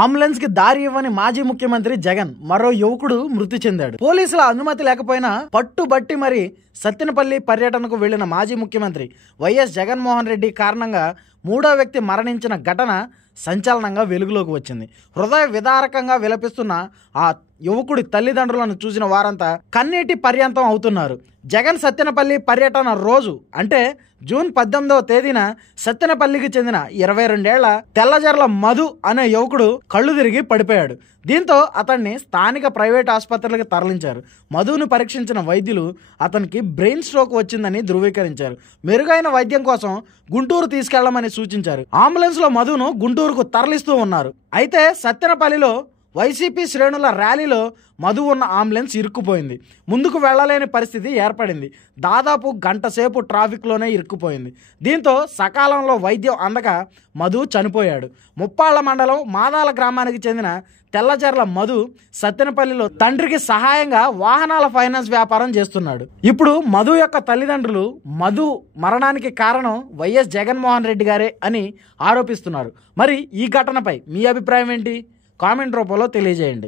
Ambulance కి దారి ఇవ్వని మాజీ ముఖ్యమంత్రి జగన్ మరో యువకుడు మృతి చెందాడు. పోలీసుల అనుమతి లేకపోయినా పట్టుబట్టి మరి సత్తెనపల్లి పర్యటనకు వెళ్లిన మాజీ ముఖ్యమంత్రి వైఎస్ జగన్మోహన్ రెడ్డి కారణంగా మూడో వ్యక్తి మరణించిన ఘటన సంచలనంగా వెలుగులోకి వచ్చింది. హృదయ విదారకంగా విలపిస్తున్న ఆ యువకుడి తల్లిదండ్రులను చూసిన వారంతా కన్నీటి పర్యంతం అవుతున్నారు. జగన్ సత్తెనపల్లి పర్యటన రోజు అంటే జూన్ 18వ తేదీన సత్తెనపల్లికి చెందిన 22 ఏళ్ల తెల్లజర్ల మధు అనే యువకుడు కళ్ళు తిరిగి పడిపోయాడు. దీంతో అతన్ని స్థానిక ప్రైవేట్ ఆసుపత్రులకు తరలించారు. మధును పరీక్షించిన వైద్యులు అతనికి బ్రెయిన్ స్ట్రోక్ వచ్చిందని ధృవీకరించారు. మెరుగైన వైద్యం కోసం గుంటూరు తీసుకెళ్లమని సూచించారు. అంబులెన్స్ లో మధును గుంటూరుకు తరలిస్తూ ఉన్నారు. అయితే సత్తెనపల్లిలో వైసీపీ శ్రేణుల ర్యాలీలో మధు ఉన్న అంబులెన్స్ ఇరుక్కుపోయింది. ముందుకు వెళ్లలేని పరిస్థితి ఏర్పడింది. దాదాపు గంట సేపు ట్రాఫిక్లోనే ఇరుక్కుపోయింది. దీంతో సకాలంలో వైద్యం అందక మధు చనిపోయాడు. ముప్పాళ్ల మండలం మాదాల గ్రామానికి చెందిన తెల్లజర్ల మధు సత్తెనపల్లిలో తండ్రికి సహాయంగా వాహనాల ఫైనాన్స్ వ్యాపారం చేస్తున్నాడు. ఇప్పుడు మధు యొక్క తల్లిదండ్రులు మధు మరణానికి కారణం వైఎస్ జగన్మోహన్ రెడ్డి గారే అని ఆరోపిస్తున్నారు. మరి ఈ ఘటనపై మీ అభిప్రాయం ఏంటి? కామెంట్ రూపంలో తెలియజేయండి.